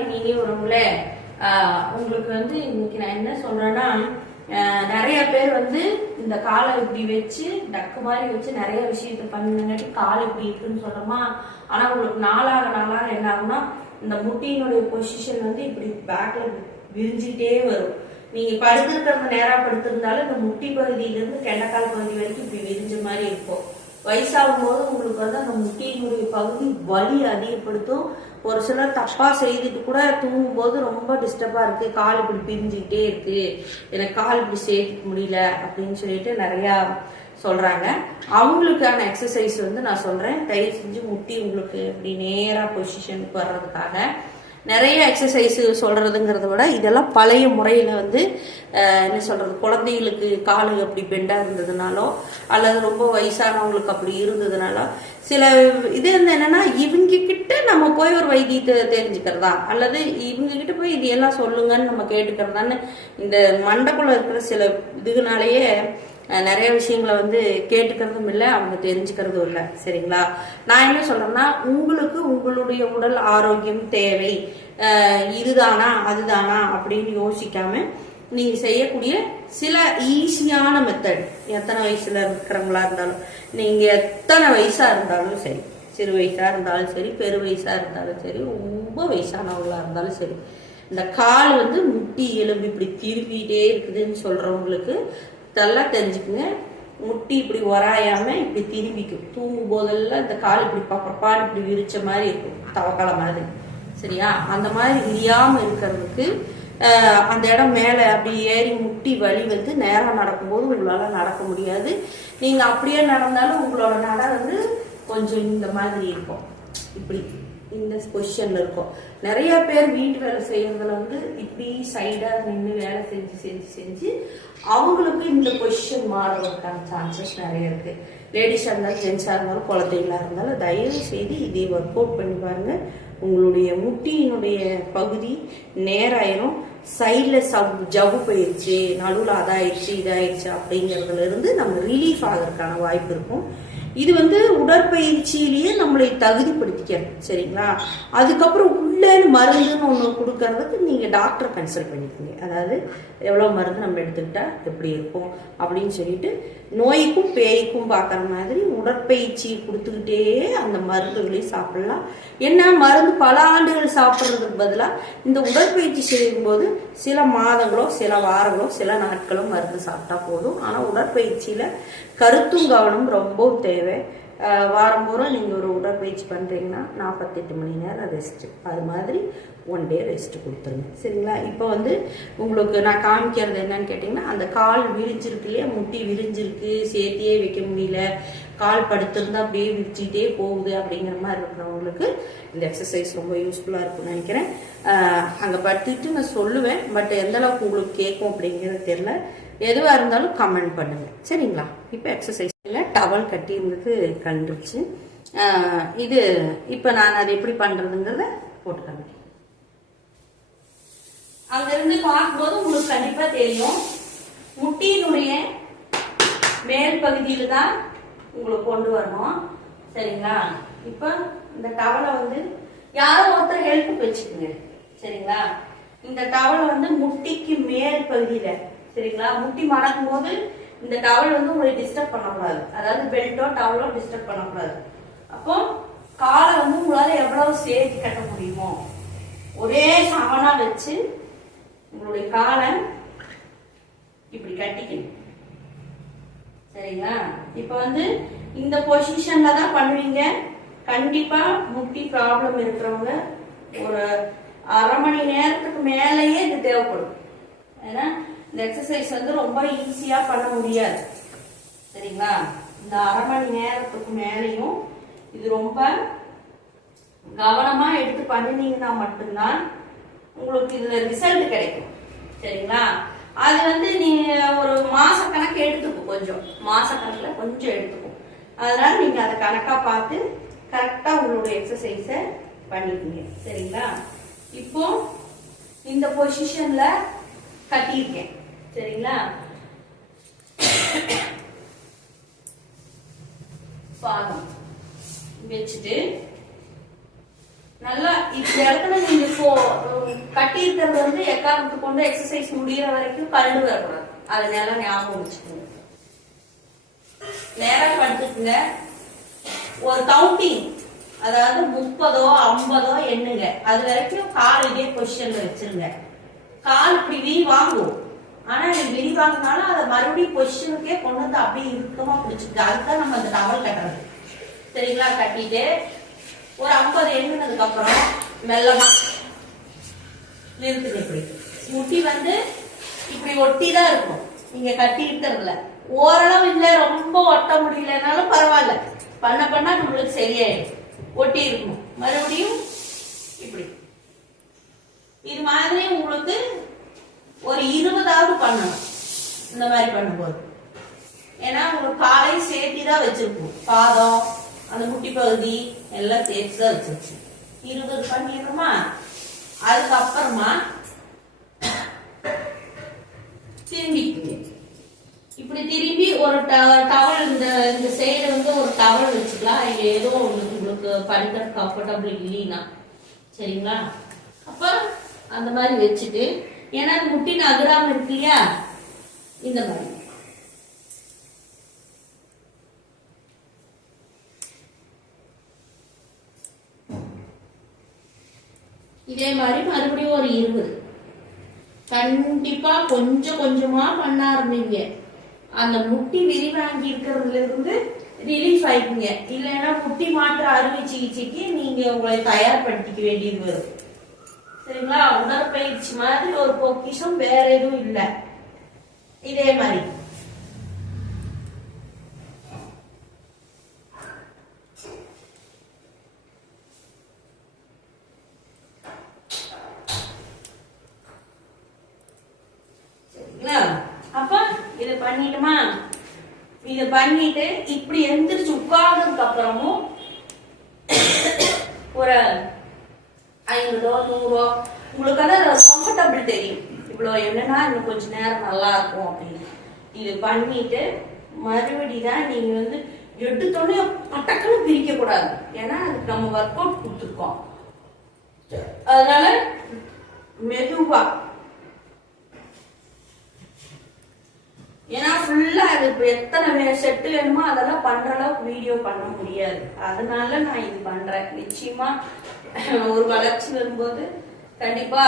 இனி உறவுல உங்களுக்கு வந்து இன்னைக்கு நான் என்ன சொல்றேன்னா, நிறைய பேர் வந்து இந்த காலை இப்படி வச்சு டக்கு மாதிரி வச்சு நிறைய விஷயத்த பண்ணுங்காட்டி கால் இப்படி இருக்குன்னு சொல்றோமா. ஆனா உங்களுக்கு நாளாக என்ன ஆகும்னா, இந்த முட்டியினுடைய பொசிஷன் வந்து இப்படி பேக்ல விரிஞ்சிட்டே வரும். நீங்க படுத்திருக்கிறது நேரா படுத்திருந்தாலும் இந்த முட்டி பகுதியிலிருந்து கெண்டக்கால் பகுதி வரைக்கும் இப்படி விரிஞ்ச மாதிரி இருக்கும். வயசாகும் போது உங்களுக்கு வந்து அந்த முட்டியினுடைய பகுதி வலி அதிகப்படுத்தும். ஒரு சிலர் தப்பா செய்துட்டு கூட தூங்கும் போது ரொம்ப டிஸ்டர்பா இருக்கு, கால் இப்படி பிரிஞ்சுக்கிட்டே இருக்கு, எனக்கு கால் இப்படி சேர்த்துக்க முடியல அப்படின்னு சொல்லிட்டு நிறைய சொல்றாங்க. அவங்களுக்கான எக்ஸசைஸ் வந்து நான் சொல்றேன். தயவு செஞ்சு முட்டி உங்களுக்கு இப்படி நேரா பொசிஷனுக்கு வர்றதுக்காக நிறைய எக்ஸசைஸ் சொல்றதுங்கிறத விட இதெல்லாம் பழைய முறையில வந்து என்ன சொல்றது, குழந்தைகளுக்கு காலு அப்படி பெண்டா இருந்ததுனாலோ அல்லது ரொம்ப வயசானவங்களுக்கு அப்படி இருந்ததுனாலோ சில இது வந்து என்னன்னா, இவங்க கிட்ட நம்ம போய் ஒரு வைத்தியத்தை தெரிஞ்சுக்கிறதா அல்லது இவங்க கிட்ட போய் இது எல்லாம் சொல்லுங்கன்னு நம்ம கேட்டுக்கிறதான்னு இந்த மண்டக்குள்ள இருக்கிற சில இதுனாலேயே நிறைய விஷயங்களை வந்து கேட்டுக்கிறதும் இல்லை, அவங்க தெரிஞ்சுக்கிறதும் இல்லை. சரிங்களா? நான் என்ன சொல்றேன்னா, உங்களுக்கு உங்களுடைய உடல் ஆரோக்கியம் தேவை, இதுதானா அதுதானா அப்படின்னு யோசிக்காம நீங்க செய்யக்கூடிய சில ஈஸியான மெத்தட், எத்தனை வயசுல இருக்கிறவங்களா இருந்தாலும், நீங்க எத்தனை வயசா இருந்தாலும் சரி, சிறு வயசா இருந்தாலும் சரி, பெரு வயசா இருந்தாலும் சரி, ரொம்ப வயசானவங்களா இருந்தாலும் சரி, இந்த கால் வந்து முட்டி எலும்பு இப்படி திரும்பிட்டே இருக்குதுன்னு சொல்றவங்களுக்கு நல்லா தெரிஞ்சுக்குங்க. முட்டி இப்படி வராயாம இப்படி திரும்பிக்கும். தூங்கும் போதெல்லாம் இந்த கால் இப்படி பப்பான்னு இப்படி விரிச்ச மாதிரி இருக்கும், தவக்கால மாதிரி. சரியா? அந்த மாதிரி விரியாம இருக்கிறதுக்கு அந்த இடம் மேல அப்படி ஏறி முட்டி வலி வந்து நேரம் நடக்கும்போது உங்களால நடக்க முடியாது. நீங்க அப்படியே நடந்தாலும் உங்களோட நட வந்து கொஞ்சம் இந்த மாதிரி இருக்கும், இப்படி இந்த பொசிஷன்ல இருக்கும். நிறைய பேர் வீட்டு வேலை செய்யறதுல வந்து இப்படி சைடா நின்று வேலை செஞ்சு செஞ்சு செஞ்சு அவங்களுக்கு இந்த பொசிஷன் மாறுறதுக்கான சான்சஸ் நிறைய இருக்கு. லேடிஸா இருந்தாலும் ஜென்ஸா இருந்தாலும் குழந்தைகளா இருந்தாலும் தயவு செய்து இதை ஒர்க் அவுட் பண்ணி பாருங்க. உங்களுடைய முட்டியினுடைய பகுதி நேராயிரும். சைட்ல ஜவ்வு போயிடுச்சு, நடுவில் அதாயிடுச்சு இதாயிடுச்சு அப்படிங்கறதுல இருந்து நம்ம ரிலீஃப் ஆகிறதுக்கான வாய்ப்பு இருக்கும். இது வந்து உடற்பயிற்சியிலேயே நம்மளை தகுதிப்படுத்திக்கிறது. சரிங்களா? அதுக்கப்புறம் உள்ள மருந்துன்னு ஒன்று கொடுக்கறதுக்கு நீங்க டாக்டரை கன்சல்ட் பண்ணிக்கோங்க. அதாவது எவ்வளவு மருந்து நம்ம எடுத்துக்கிட்டா எப்படி இருக்கும் அப்படின்னு சொல்லிட்டு நோய்க்கும் பேய்க்கும் பார்க்குற மாதிரி உடற்பயிற்சி கொடுத்துக்கிட்டே அந்த மருந்துகளையும் சாப்பிடலாம். என்ன மருந்து பல ஆண்டுகள் சாப்பிட்றதுக்கு பதிலாக இந்த உடற்பயிற்சி செய்யும் போது சில மாதங்களோ சில வாரங்களோ சில நாட்களோ மருந்து சாப்பிட்டா போதும். ஆனால் உடற்பயிற்சியில கருத்தும் கவனம் ரொம்ப தேவை. வாரம் பூரா நீங்கள் ஒரு உடற்பயிற்சி பண்ணுறீங்கன்னா 48 மணி நேரம் ரெஸ்ட்டு, அது மாதிரி 1 டே ரெஸ்ட் கொடுத்துருங்க. சரிங்களா? இப்போ வந்து உங்களுக்கு நான் காமிக்கிறது என்னன்னு கேட்டிங்கன்னா, அந்த கால் விரிஞ்சிருக்கு இல்லையா, முட்டி விரிஞ்சிருக்கு, சேர்த்தியே வைக்க முடியல, கால் படுத்திருந்தா அப்படியே விரிச்சிக்கிட்டே போகுது அப்படிங்கிற மாதிரி இருக்கிறவங்களுக்கு இந்த எக்ஸசைஸ் ரொம்ப யூஸ்ஃபுல்லாக இருக்கும்னு நினைக்கிறேன். அங்கே படுத்துட்டு நான் சொல்லுவேன், பட் எந்த அளவுக்கு உங்களுக்கு கேட்கும் அப்படிங்கிறது தெரியல. எதுவாக இருந்தாலும் கமெண்ட் பண்ணுங்க. சரிங்களா? இப்போ எக்ஸசைஸ்ல டவல் கட்டி இருந்தது கண்டுச்சு. இது இப்போ நான் அதை எப்படி பண்றதுங்கிறத போட்டுக்காங்க. அங்கிருந்து பார்க்கும்போது உங்களுக்கு கண்டிப்பா தெரியும், முட்டியினுடைய மேல் பகுதியில தான் உங்களுக்கு கொண்டு வரணும். சரிங்களா? இப்ப இந்த டவலை வந்து யாரோ ஒருத்தர் ஹெல்ப் வச்சுக்கோங்க. சரிங்களா? இந்த டவலை வந்து முட்டிக்கு மேல் பகுதியில, சரிங்களா, முட்டி மடக்கும் போது இந்த டவல் வந்து உங்களை டிஸ்டர்ப் பண்ணக்கூடாது. அதாவது பெல்ட்டோ டவலோ டிஸ்டர்ப் பண்ணக்கூடாது. அப்போ காலை வந்து உங்களால எவ்வளவு சேர்த்து கட்ட முடியுமோ ஒரே சமனா வச்சு உங்களுடைய காலை இப்படி கட்டிக்கணும். சரிங்களா? இப்ப வந்து இந்த பொசிஷன்ல தான் பண்ணுவீங்க. கண்டிப்பா முட்டி ப்ராப்ளம் இருக்கிறவங்க ஒரு அரை மணி நேரத்துக்கு மேலேயே இது தேவைப்படும். ஏன்னா இந்த எக்ஸசைஸ் வந்து ரொம்ப ஈஸியா பண்ண முடியாது. சரிங்களா? இந்த அரை மணி நேரத்துக்கு மேலேயும் இது ரொம்ப கவனமா எடுத்து பண்ணினீங்கன்னா மட்டும்தான் உங்களுக்கு இதுல ரிசல்ட் கிடைக்கும். சரிங்களா? அது வந்து நீங்க ஒரு மாசக்கணக்கு எடுத்துக்கும், கொஞ்சம் மாசக்கணக்குல கொஞ்சம் எடுத்துக்கும். அதனால நீங்க அதை கணக்கா பார்த்து கரெக்டா உங்களுடைய எக்ஸசைஸ பண்ணிக்கோங்க. சரிங்களா? இப்போ இந்த பொசிஷன்ல கட்டியிருக்கேன். சரிங்களா? பாதம் வச்சுட்டு நல்லா இந்த இடத்துல நீங்க இப்போ கட்டி இருக்கிறது வந்து எக்காரணத்து கொண்டு எக்ஸசைஸ் முடிகிற வரைக்கும் கழுவு வரக்கூடாது. அது நல்லா ஞாபகம் வச்சுக்கோங்க. நேரம் படுத்துக்குங்க. ஒரு கவுண்டிங், அதாவது 30 50 எண்ணுங்க. அது வரைக்கும் கால் இதே பொசிஷன்ல வச்சிருங்க. கால் இப்படி விரி வாங்கும். ஆனா நீங்க விரி வாங்கினாலும் அதை மறுபடியும் பொசிஷனுக்கே கொண்டு வந்து அப்படியே இறுக்கமா பிடிச்சிருக்கு. அதுதான் நம்ம அந்த டவல் கட்டுறது. சரிங்களா? கட்டிட்டு ஒரு 50 எண்ணுனதுக்கு அப்புறம் மெல்லமா நிறுத்துங்க. இப்படி முட்டி வந்து இப்படி ஒட்டி தான் இருக்கும். நீங்க கட்டி இருக்கிறதுல ஓரளவு இல்ல ரொம்ப ஒட்ட முடியலனாலும் பரவாயில்ல, பண்ண நம்மளுக்கு சரியாயிடும். ஒட்டி இருக்கணும். மறுபடியும் இப்படி இது மாதிரி உங்களுக்கு ஒரு 20வது பண்ணணும். இந்த மாதிரி பண்ணும்போது ஏன்னா உங்களுக்கு காலை சேர்த்தி தான் வச்சிருப்போம். பாதம் அந்த முட்டி பகுதி எல்லாம் சேர்த்து தான் வச்சிருச்சு. 20 பண்ணிடுறோமா? அதுக்கப்புறமா திரும்பிக்குங்க. இப்படி திரும்பி ஒரு டவல் இந்த சைடு வந்து ஒரு டவல் வச்சுக்கலாம். ஏதோ உங்களுக்கு படுக்கிற கம்ஃபர்டபுள் இல்லைன்னா சரிங்களா? அப்ப அந்த மாதிரி வச்சுட்டு, ஏன்னா முட்டி நகராம இருக்கு இல்லையா, இந்த மாதிரி இதே மாதிரி மறுபடியும் ஒரு 20. கண்டிப்பா கொஞ்சம் கொஞ்சமா பண்ண ஆரம்பிங்க. அந்த முட்டி விரிவாங்கி இருக்கிறதுல இருந்து ரிலீஃப் ஆயிக்குங்க. இல்லைன்னா முட்டி மாற்ற அறுவை சிகிச்சைக்கு நீங்க உங்களை தயார்படுத்திக்க வேண்டியது வரும். சரிங்களா? உடற்பயிற்சி மாதிரி ஒரு பொக்கிஷம் வேற எதுவும் இல்லை. இதே மாதிரி அப்ப இதை பண்ணிட்டுமா, இதை பண்ணிட்டு இப்படி எந்திரிச்சு உட்கார்ந்ததுக்கு அப்புறமும் ஒரு 50 100 உங்களுக்கு கம்ஃபர்டபுள் தெரியும். இவ்வளவு என்னன்னா இன்னும் கொஞ்ச நேரம் நல்லா இருக்கும் அப்படின்னு இது பண்ணிட்டு மறுபடி தான் நீங்க வந்து எடுத்தோடனே பட்டக்குன்னு பிரிக்க கூடாது. ஏன்னா அதுக்கு நம்ம ஒர்க் அவுட் கொடுத்துருக்கோம். அதனால மெதுவா, ஏன்னா ஃபுல்லா அது எத்தனை செட்டு வேணுமோ அதெல்லாம் பண்ற அளவுக்கு வீடியோ பண்ண முடியாது. அதனால நான் இது பண்றேன். நிச்சயமா ஒரு வளர்ச்சி வரும்போது கண்டிப்பா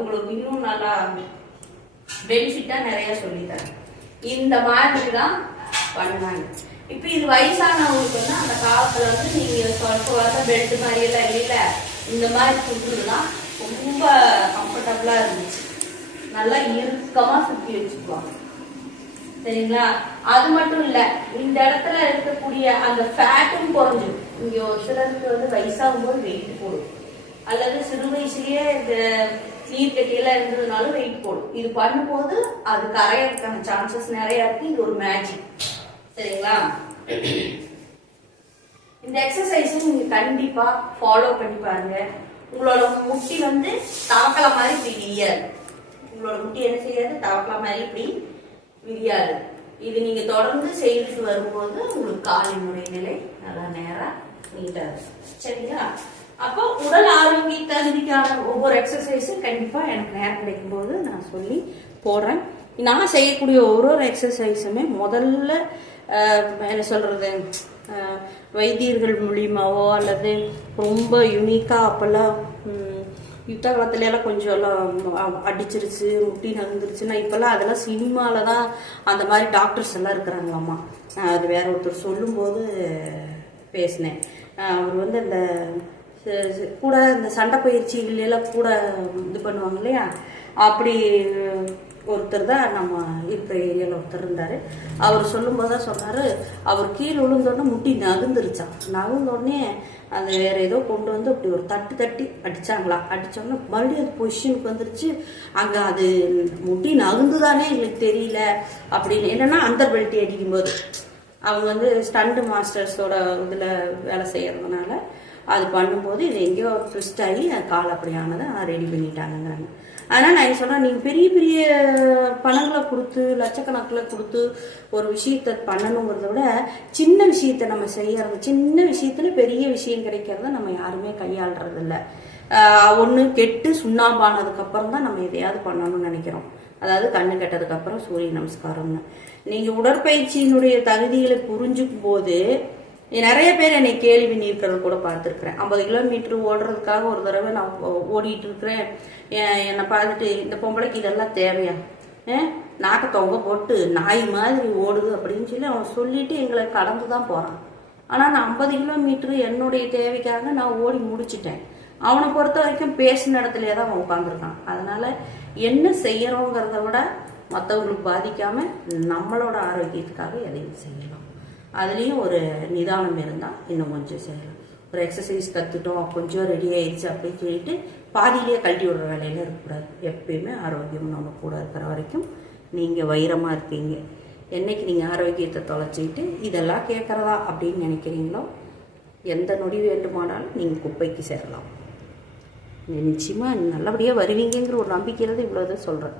உங்களுக்கு இன்னும் நல்லா பெனிஃபிட்டா நிறைய சொல்லித்தரேன். இந்த மாதிரி தான் பண்ணுவாங்க. இப்ப இது வயசானவங்களுக்கு வந்து அந்த காலத்துல வந்து நீங்க சொல்ற பெல்ட் மாதிரி எல்லாம் இல்ல, இந்த மாதிரி சுற்றுலாம் ரொம்ப கம்ஃபர்டபுளா இருந்துச்சு. நல்லா இறுக்கமா சுத்தி வச்சுக்குவாங்க. சரிங்களா? அது மட்டும் இல்ல, இந்த இடத்துல இருக்கக்கூடிய அந்த ஃபேட்டும் குறைஞ்சிடும். இங்க ஒரு சிலருக்கு வந்து வயசாகும் போது வெயிட் போடும், அல்லது சிறு வயசுலயே இந்த நீர் கட்டியெல்லாம் இருந்ததுனாலும் வெயிட் போடும். இது பண்ணும்போது அது கரையறதுக்கான சான்சஸ் நிறைய இருக்கு. இது ஒரு மேஜிக். சரிங்களா? இந்த எக்ஸசைஸ் நீங்க கண்டிப்பா ஃபாலோ பண்ணி பாருங்க. உங்களோட முட்டி வந்து தவக்கல மாதிரி இப்படி விரியாது. உங்களோட முட்டி என்ன செய்யாது? தவக்கல மாதிரி இப்படி விரியாது. இது நீங்க தொடர்ந்து செய்துட்டு வரும்போது உங்களுக்கு காலினுடைய நிலை நல்லா நேரா நீட்டா இருக்கும். சரிங்களா? அப்போ உடல் ஆரோக்கிய தகுதிக்கான ஒவ்வொரு எக்ஸசைஸும் கண்டிப்பா எனக்கு நேரம் கிடைக்கும் போது நான் சொல்லி போடுறேன். நான் செய்யக்கூடிய ஒரு எக்ஸசைஸுமே முதல்ல என்ன சொல்றது, வைத்தியர்கள் மூலியமாவோ அல்லது ரொம்ப யூனிக்கா அப்பெல்லாம் யுத்த காலத்துல எல்லாம் கொஞ்சம் எல்லாம் அடிச்சிருச்சு, முட்டி நகர்ந்துருச்சுன்னா இப்பெல்லாம் அதெல்லாம் சினிமால தான் அந்த மாதிரி டாக்டர்ஸ் எல்லாம் இருக்கிறாங்களாம்மா. அது வேற ஒருத்தர் சொல்லும் போது பேசினேன். அவர் வந்து அந்த கூட இந்த சண்டை பயிற்சிகள் எல்லாம் கூட இது பண்ணுவாங்க இல்லையா, அப்படி ஒருத்தர் தான் நம்ம இருக்கிற ஏரியாவில் ஒருத்தர் இருந்தாரு. அவர் சொல்லும் போதுதான் சொன்னாரு, அவர் கீழே விழுந்தோடனே முட்டி நகர்ந்துருச்சான். நகர்ந்தோடனே அது வேற ஏதோ கொண்டு வந்து அப்படி ஒரு தட்டு தட்டி அடிச்சாங்களா. அடிச்சோன்னா மறுபடியும் அது பொசிஷனுக்கு வந்துருச்சு. அங்க அது முட்டி நகர்ந்துதானே எங்களுக்கு தெரியல அப்படின்னு. என்னன்னா அந்த பெல்ட்டி அடிக்கும்போது அவங்க வந்து ஸ்டண்ட் மாஸ்டர்ஸோட இதுல வேலை செய்யறதுனால அது பண்ணும்போது இது எங்கேயோ ட்விஸ்ட் ஆகி கால் அப்படியானதை ரெடி பண்ணிட்டாங்கங்கிறாங்க. அதனால் நான் சொல்கிறேன், நீங்கள் பெரிய பெரிய பணங்களை கொடுத்து லட்சக்கணக்கில் கொடுத்து ஒரு விஷயத்தை பண்ணணுங்கிறத விட சின்ன விஷயத்தை நம்ம செய்யறது, சின்ன விஷயத்துல பெரிய விஷயம் கிடைக்கிறத நம்ம யாருமே கையாளுறது இல்லை. ஒன்று கெட்டு சுண்ணாம்பானதுக்கப்புறம் தான் நம்ம எதையாவது பண்ணணும்னு நினைக்கிறோம். அதாவது கண்ணு கெட்டதுக்கப்புறம் சூரிய நமஸ்காரம்னு. நீங்கள் உடற்பயிற்சியினுடைய தகுதிகளை புரிஞ்சுக்கும் போது நிறைய பேர் என்னை கேள்வி பண்ணியிருக்கிறது கூட பார்த்துருக்குறேன். 50 கிலோமீட்டர் ஓடுறதுக்காக ஒரு தடவை நான் ஓடிட்டு இருக்கிறேன். என்னை பார்த்துட்டு, இந்த பொம்பளைக்கு இதெல்லாம் தேவையா, நாக்க தொங்க போட்டு நாய் மாதிரி ஓடுது அப்படின்னு சொல்லி அவன் சொல்லிட்டு எங்களை கடந்து தான் போகிறான். ஆனால் நான் 50 கிலோமீட்டரு என்னுடைய தேவைக்காக நான் ஓடி முடிச்சிட்டேன். அவனை பொறுத்த வரைக்கும் பேசின இடத்துலயே தான் அவன் உட்காந்துருக்கான். அதனால என்ன செய்யறோங்கிறத விட மற்றவங்களுக்கு பாதிக்காம நம்மளோட ஆரோக்கியத்துக்காக எதையும் செய்யலாம். அதுலேயும் ஒரு நிதானம் இருந்தால் இன்னும் கொஞ்சம் செய்யலாம். ஒரு எக்ஸசைஸ் கற்றுட்டோம், கொஞ்சம் ரெடி ஆயிடுச்சு அப்படின்னு சொல்லிட்டு பாதியிலேயே கழட்டி விடுற வேலையில இருக்கக்கூடாது. எப்பயுமே ஆரோக்கியம் நம்ம கூட இருக்கிற வரைக்கும் நீங்கள் வைரமாக இருப்பீங்க. என்னைக்கு நீங்கள் ஆரோக்கியத்தை தொலைச்சிட்டு இதெல்லாம் கேட்குறதா அப்படின்னு நினைக்கிறீங்களோ, எந்த நொடி வேண்டுமானாலும் நீங்கள் குப்பைக்கு சேரலாம். நிச்சயமாக நல்லபடியாக வருவீங்கிற ஒரு நம்பிக்கையில் தான் இவ்வளோதான் சொல்கிறேன்.